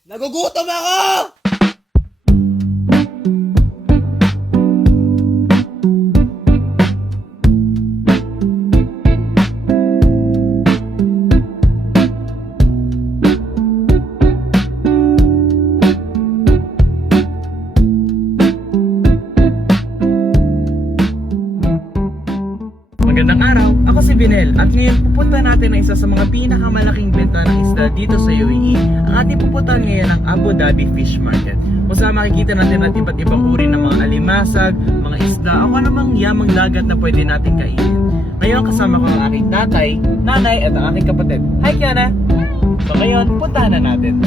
Nagugutom ako! Magandang araw, ako si Binel at ngayon pupunta natin ang isa sa mga pinakamalaking benta ng isda dito sa UAE. Ang ating pupuntahan ngayon ang Abu Dhabi Fish Market, kung saan makikita natin at iba't ibang uri ng mga alimasag, mga isda o anumang yamang dagat na pwede natin kainin. Ngayon kasama ko ang aking tatay, nanay at ang aking kapatid. Hi Kiana! So ngayon, puntahan na natin.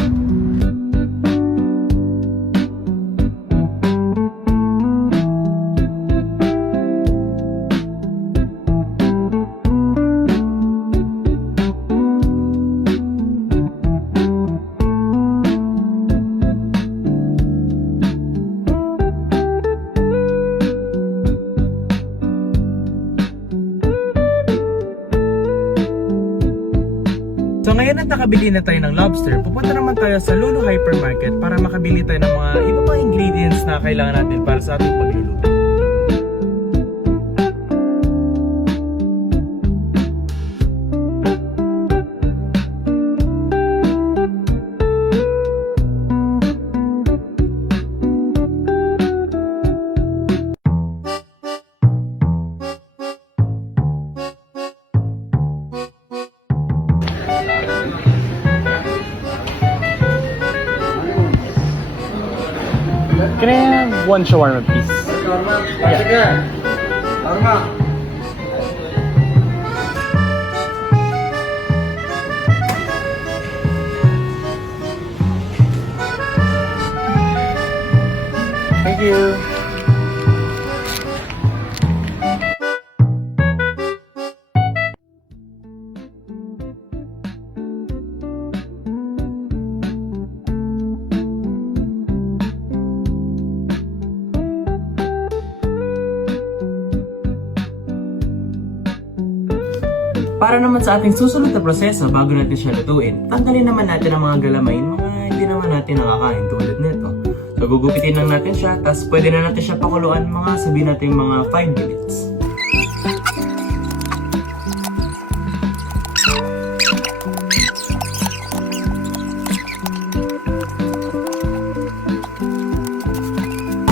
So ngayon at nakabili na tayo ng lobster, pupunta naman tayo sa Lulu Hypermarket para makabili tayo ng mga iba pang ingredients na kailangan natin para sa ating pagluluto. Can I have one shawarma please? Sige. Arma. Thank you. Para naman sa ating susunod na proseso bago natin siya lutuin, tanggalin naman natin ang mga galamain, mga hindi naman natin nakakain tulad nito. So gugupitin lang natin siya, tapos pwede na natin siya pakuluan mga sabihin natin mga 5 minutes.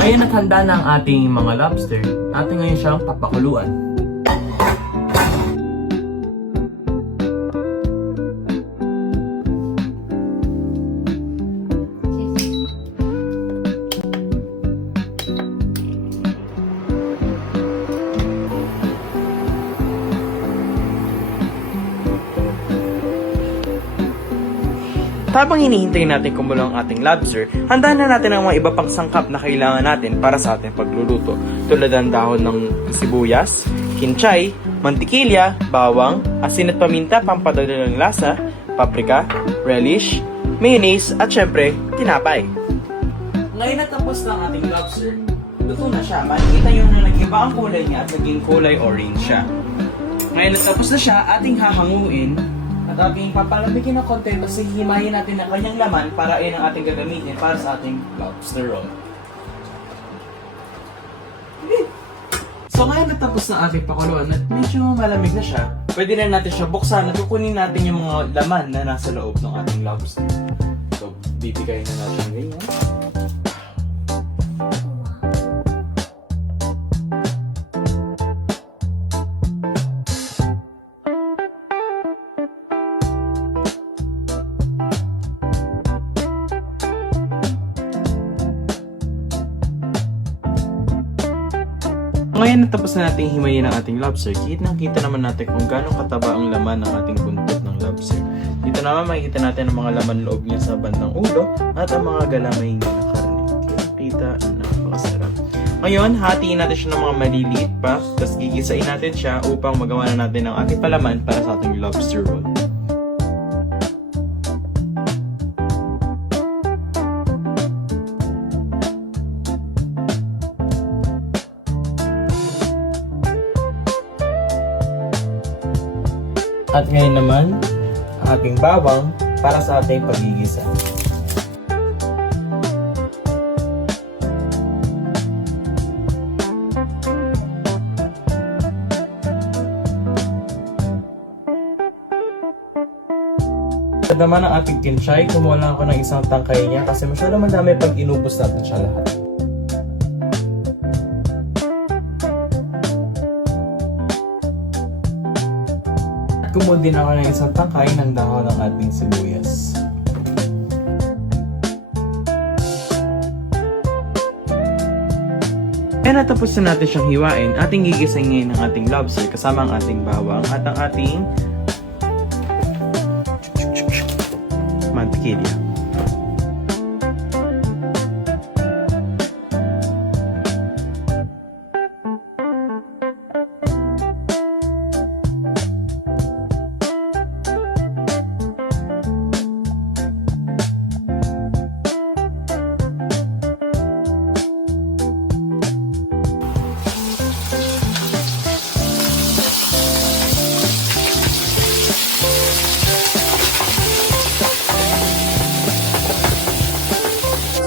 Ngayon at handa na ang ating mga lobster, ating ngayon siyang papakuluan. Habang hinihintay natin kumulo ang ating lobster, handa na natin ang mga iba pang sangkap na kailangan natin para sa ating pagluluto. Tulad ng dahon ng sibuyas, kinchay, mantikilya, bawang, asin at paminta pampadala ng lasa, paprika, relish, mayonnaise at syempre, tinapay. Ngayon na tapos na ang ating lobster, luto na siya. Makikita nyo na nag-iba ang kulay niya at naging kulay orange siya. Ngayon na tapos na siya, ating hahanguin at ating papalamigin ng konti kasi himayin natin ang kanyang laman para ay ang ating gagamitin para sa ating lobster roll. So ngayon natapos na ating pakuluan at medyo malamig na siya, pwede na natin siya buksan at kukunin natin yung mga laman na nasa loob ng ating lobster. So bibigay na natin ngayon. Ngayon natapos na natin himayin ang ating lobster, kita naman natin kung gaano kataba ang laman ng ating buntot ng lobster. Dito naman makikita natin ang mga laman loob niya sa bandang ulo at ang mga galamay niya na karne. Kita na napakasarap. Ngayon, hatiin natin siya ng mga maliliit pa, tapos gigisain natin siya upang magawa na natin ang ating palaman para sa ating lobster roll. At ngayon naman, ating bawang para sa ating pagigisa. naman ang ating kinchay, kumuha lang ako ng isang tangkay niya kasi masyado madami pag inubos natin siya lahat. At kumuha din ako ng isang tangkay ng dahon ng ating sibuyas. Kaya natapos na natin siyang hiwain, ating gigisayin ngayon ng ating lobster kasama ang ating bawang at ang ating mantikilya.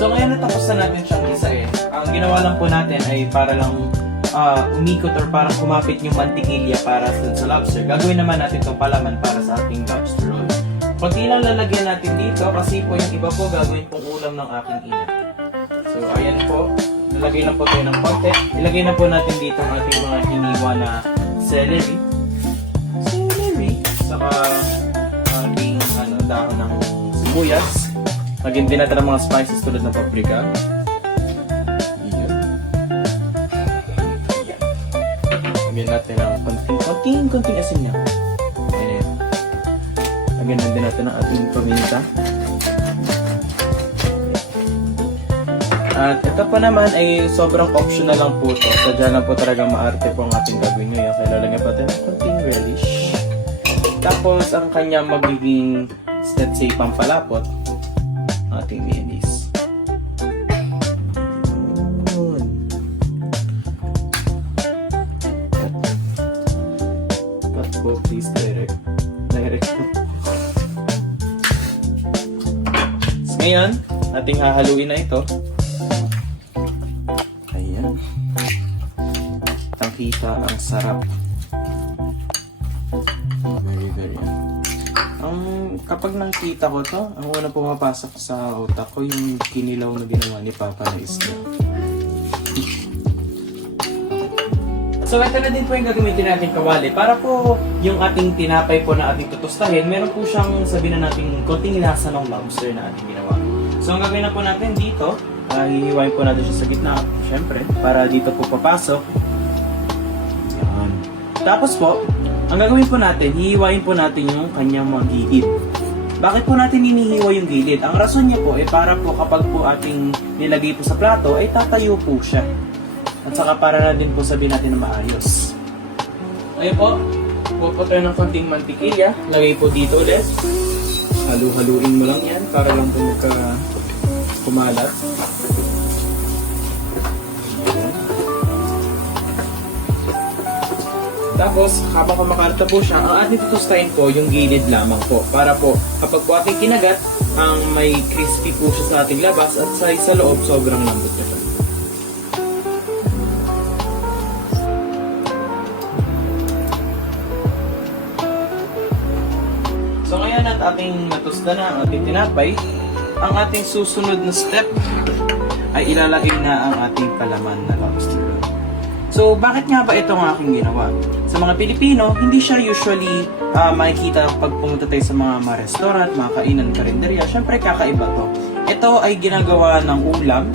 So ngayon natapos na natin siyang isain. Ang ginawa lang po natin ay para lang umikot or parang kumapit yung mantikilya para sa lobster. Gagawin naman natin itong palaman para sa ating lobster roll. Kunti lang lalagyan natin dito kasi po yung iba po gagawin pong ulam ng aking ina. So ayan po, lalagay lang po tayo ng konti. Ilagay na po natin dito ang ating mga hiniwa na celery. Saka ating dahon ng sibuyas. Lagyan din natin ang mga spices tulad ng paprika. Iyon. Lagyan natin ang konting asin niya. Ayan. Lagyan din natin ang ating paminta. At ito pa naman ay sobrang optional lang po ito. Sadya lang po talagang maarte po ang ating gagawin ngayon. Kaya lalagyan pa natin ng konting relish. Tapos ang kanya magiging, let's say, pampalapot, ating mayonnaise. Cut po, please, direct. So, ngayon, ating hahaluin na ito. Ayan. Tangkita ang sarap. Very. Kapag nakikita ko to, ang una pumapasok sa utak ko yung kinilaw na ginawa ni Papa na isda. So ito na din po yung gagamitin natin kawali. Para po yung ating tinapay po na ating tutustahin, meron po siyang sabihin na natin konting lasa ng lobster na ating ginawa. So ang gagawin na po natin dito, hihiwain po natin siya sa gitna, syempre, para dito po papasok. Yan. Tapos po, ang gagawin po natin, hihiwain po natin yung kanyang mga gilid. Bakit po natin hinihiwa yung gilid? Ang rason niya po ay para po kapag po ating nilagay po sa plato ay tatayo po siya. At saka para na din po sabihin natin na maayos. Ngayon po, pupo tayo ng konting mantikilya. Lagay po dito ulit. Halu-haluin mo lang yan para lang po kumalat. Tapos, habang kumakarta po siya, ang ating tutustahin po yung gilid lamang po. Para po, kapag po ating kinagat, ang may crispy po siya sa ating labas at sa loob, sobrang lambot na siya. So ngayon at ating natusta na ang ating tinapay, ang ating susunod na step ay ilalagay na ang ating palaman na lobster roll. So, bakit nga ba itong aking ginawa? Sa mga Pilipino, hindi siya usually makikita pag pumunta tayo sa mga restaurant, mga kainan, karinderya. Siyempre, kakaiba to. Ito ay ginagawa ng ulam.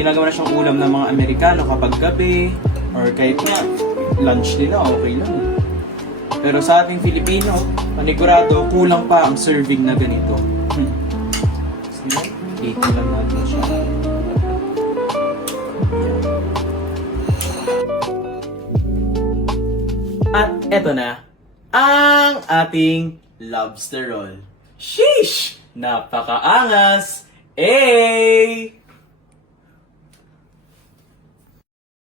Ginagawa na siyang ulam ng mga Amerikano kapag gabi or kahit nga lunch nila, okay lang. Pero sa ating Filipino, panigurado, kulang pa ang serving na ganito. Sige, ito lang natin siya. At eto na, ang ating lobster roll. Sheesh! Napakaangas! Eh!